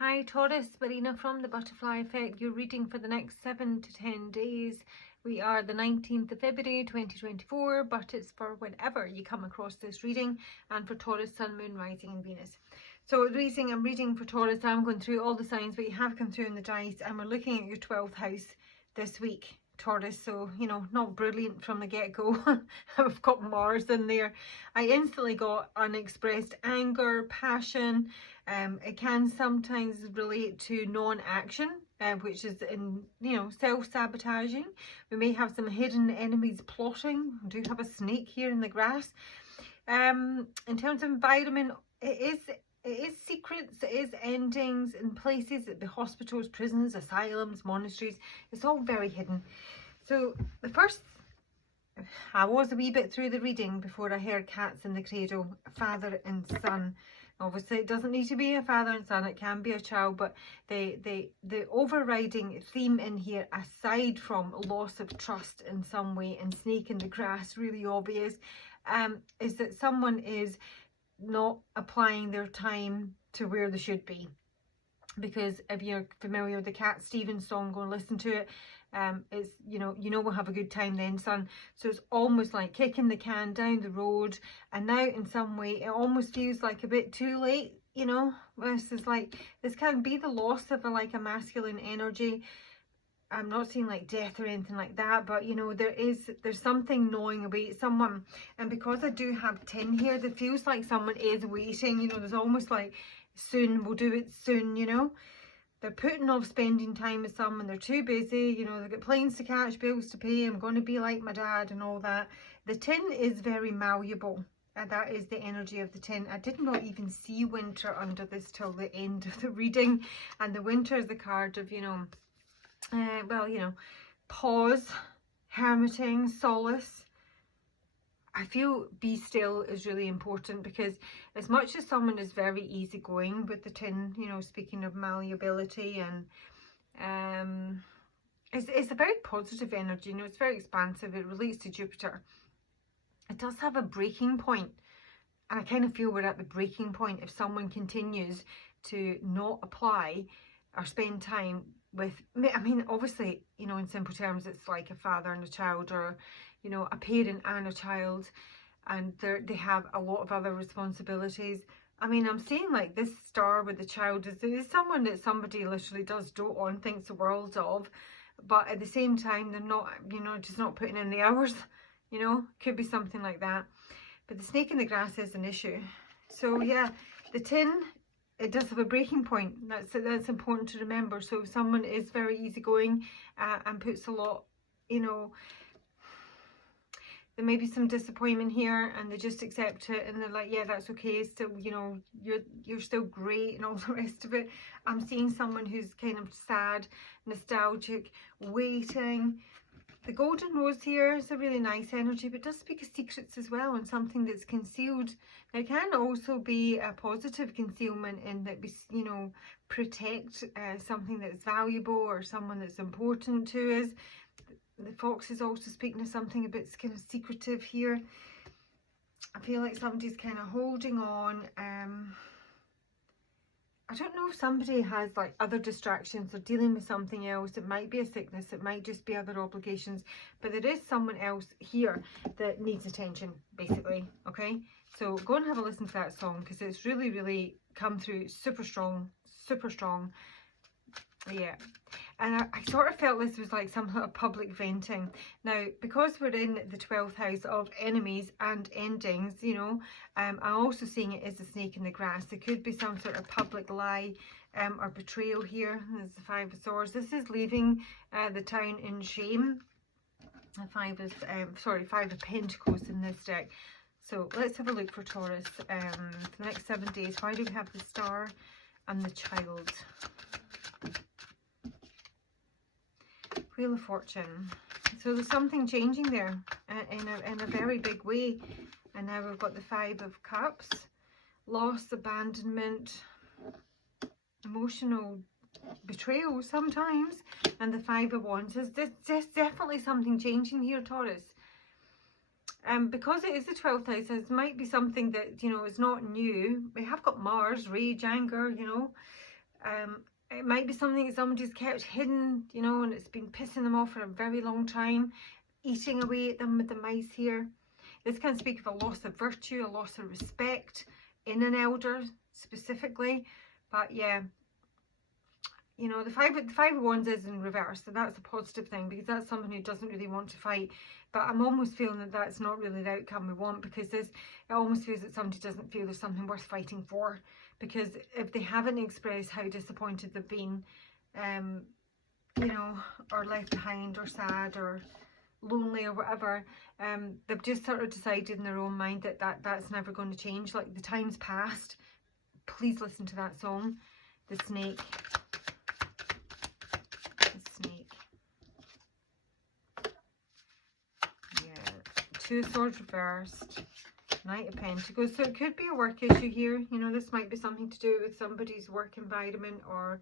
Hi Taurus, Marina from the Butterfly Effect. You're reading for the next 7 to 10 days. We are the 19th of February 2024, but it's for whenever you come across this reading, and for Taurus, Sun, Moon, Rising and Venus. So I'm reading for Taurus. I'm going through all the signs that you have come through in the dice, and we're looking at your 12th house this week, Taurus. So, you know, not brilliant from the get-go. I've got Mars in there. I instantly got unexpressed anger, passion. It can sometimes relate to non-action, which is self-sabotaging. We may have some hidden enemies plotting. We do have a snake here in the grass. In terms of environment, it is secrets, it is endings in places, the hospitals, prisons, asylums, monasteries. It's all very hidden. So I was a wee bit through the reading before I heard cats in the cradle, father and son. Obviously, it doesn't need to be a father and son, it can be a child, but the overriding theme in here, aside from loss of trust in some way and snake in the grass, really obvious, is that someone is not applying their time to where they should be. Because if you're familiar with the Cat Stevens song, go and listen to it. It's we'll have a good time then, son. So it's almost like kicking the can down the road, and now in some way it almost feels like a bit too late. This can be the loss of a masculine energy. I'm not saying like death or anything like that, but there's something gnawing away at someone. And because I do have 10 here, it feels like someone is waiting. There's almost like soon, we'll do it soon. They're putting off spending time with someone. They're too busy. They've got planes to catch, bills to pay. I'm going to be like my dad and all that. The 10 is very malleable. And that is the energy of the 10. I did not even see winter under this till the end of the reading. And the winter is the card of, pause, hermiting, solace. I feel be still is really important, because as much as someone is very easygoing with the 10, speaking of malleability, and it's a very positive energy, it's very expansive, it relates to Jupiter. It does have a breaking point, and I kind of feel we're at the breaking point if someone continues to not apply or spend time with, obviously, in simple terms, it's like a father and a child, or a parent and a child, and they have a lot of other responsibilities. I'm seeing like this star with the child is someone that somebody literally does dote on, thinks the world of, but at the same time they're not, just not putting in the hours. Could be something like that. But the snake in the grass is an issue. So yeah, the 10, it does have a breaking point. That's important to remember. So if someone is very easygoing and puts a lot, there may be some disappointment here, and they just accept it, and they're like, yeah, that's okay, still, you're still great and all the rest of it. I'm seeing someone who's kind of sad, nostalgic, waiting. The golden rose here is a really nice energy, but does speak of secrets as well, and something that's concealed. Now, it can also be a positive concealment in that we, protect something that's valuable or someone that's important to us. The fox is also speaking of something a bit kind of secretive here. I feel like somebody's kind of holding on. I don't know if somebody has like other distractions or dealing with something else. It might be a sickness, it might just be other obligations, but there is someone else here that needs attention, basically. Okay, so go and have a listen to that song, because it's really, really come through super strong, super strong. Yeah, and I sort of felt this was like some sort of public venting. Now, because we're in the 12th house of enemies and endings, I'm also seeing it as a snake in the grass. There could be some sort of public lie or betrayal here. There's the 5 of Swords. This is leaving the town in shame. The 5 of Pentacles in this deck. So let's have a look for Taurus for the next 7 days. Why do we have the Star and the Child? Wheel of Fortune. So there's something changing there in a very big way. And now we've got the 5 of Cups. Loss, abandonment, emotional betrayal sometimes. And the 5 of Wands. There's definitely something changing here, Taurus. Because it is the 12th house, it might be something that, is not new. We have got Mars, rage, anger, It might be something that somebody's kept hidden, you know, and it's been pissing them off for a very long time, eating away at them with the mice here. This can speak of a loss of virtue, a loss of respect in an elder specifically. But yeah, you know, the five of Wands is in reverse, so that's a positive thing, because that's someone who doesn't really want to fight. But I'm almost feeling that that's not really the outcome we want, because it almost feels that somebody doesn't feel there's something worth fighting for. Because if they haven't expressed how disappointed they've been, you know, or left behind, or sad, or lonely, or whatever, they've just sort of decided in their own mind that that's never going to change. Like, the time's passed. Please listen to that song, The Snake. Snake. Yeah, Two of Swords reversed, Knight of Pentacles. So it could be a work issue here. You know, this might be something to do with somebody's work environment, or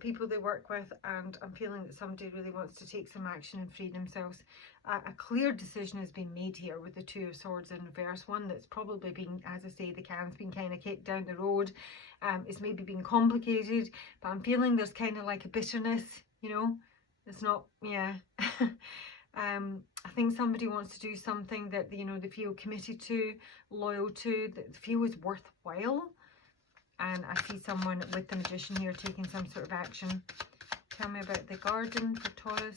people they work with, and I'm feeling that somebody really wants to take some action and free themselves. A clear decision has been made here with the Two of Swords in reverse. One that's probably been, as I say, the can's been kind of kicked down the road. It's maybe been complicated, but I'm feeling there's kind of like a bitterness, you know. It's not, yeah. I think somebody wants to do something that, you know, they feel committed to, loyal to, that they feel is worthwhile. And I see someone with the Magician here taking some sort of action. Tell me about the Garden for Taurus.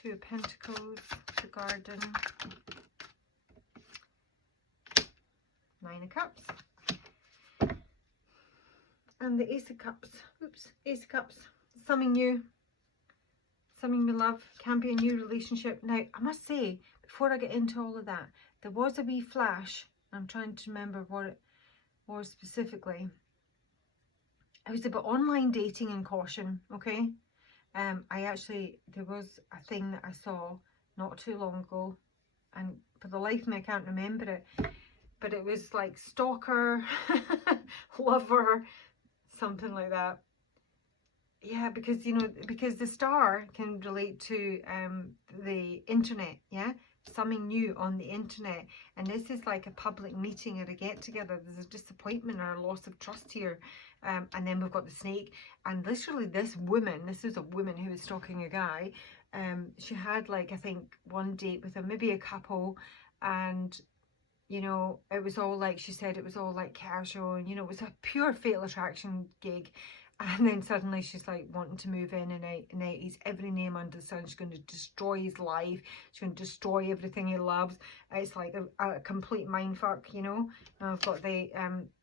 Two of Pentacles, the Garden. Nine of Cups. And the Ace of Cups. Oops, Ace of Cups. Something new. Something we love. Can be a new relationship. Now, I must say, before I get into all of that, there was a wee flash. I'm trying to remember what it was specifically. It was about online dating and caution, okay? There was a thing that I saw not too long ago, and for the life of me I can't remember it, but it was like stalker, lover, something like that. Yeah, because, you know, because the star can relate to the internet, yeah? Something new on the internet, and this is like a public meeting or a get-together. There's a disappointment or a loss of trust here, and then we've got the Snake, and literally this is a woman who was stalking a guy. She had, like, I think one date with him, maybe a couple, and, you know, it was all like, she said it was all like casual, and, you know, it was a pure fatal attraction gig. And then suddenly she's like wanting to move in and out. He's every name under the sun. She's going to destroy his life. She's going to destroy everything he loves. It's like a complete mindfuck, you know. And I've got the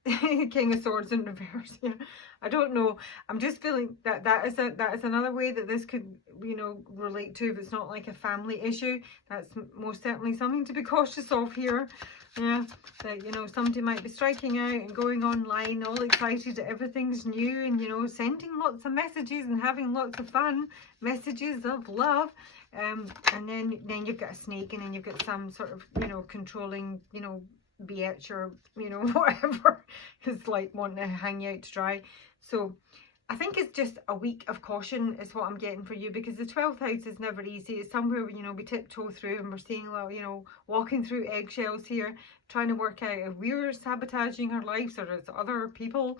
King of Swords in reverse here. I don't know. I'm just feeling that is another way that this could, you know, relate to. If it's not like a family issue, that's most certainly something to be cautious of here. Yeah, that, you know, somebody might be striking out and going online all excited that everything's new, and, you know, sending lots of messages and having lots of fun, messages of love, and then you've got a Snake, and then you've got some sort of, you know, controlling, you know, bitch, or, you know, whatever is like wanting to hang you out to dry. So I think it's just a week of caution is what I'm getting for you, because the 12th house is never easy. It's somewhere, you know, we tiptoe through, and we're seeing, you know, walking through eggshells here, trying to work out if we're sabotaging our lives or it's other people.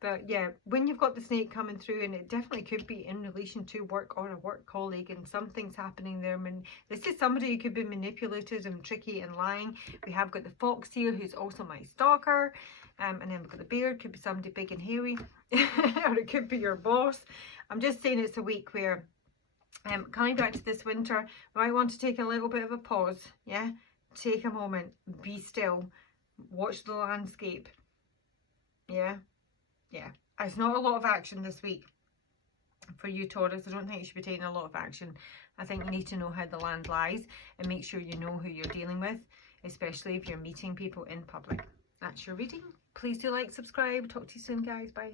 But yeah, when you've got the Snake coming through, and it definitely could be in relation to work or a work colleague, and something's happening there. I mean, this is somebody who could be manipulated and tricky and lying. We have got the Fox here, who's also my stalker. And then we've got the Bear. It could be somebody big and hairy. Or it could be your boss. I'm just saying it's a week where, coming back to this winter, we might want to take a little bit of a pause. Yeah? Take a moment. Be still. Watch the landscape. Yeah? Yeah. It's not a lot of action this week for you, Taurus. I don't think you should be taking a lot of action. I think you need to know how the land lies, and make sure you know who you're dealing with, especially if you're meeting people in public. That's your reading. Please do like, subscribe. Talk to you soon, guys. Bye.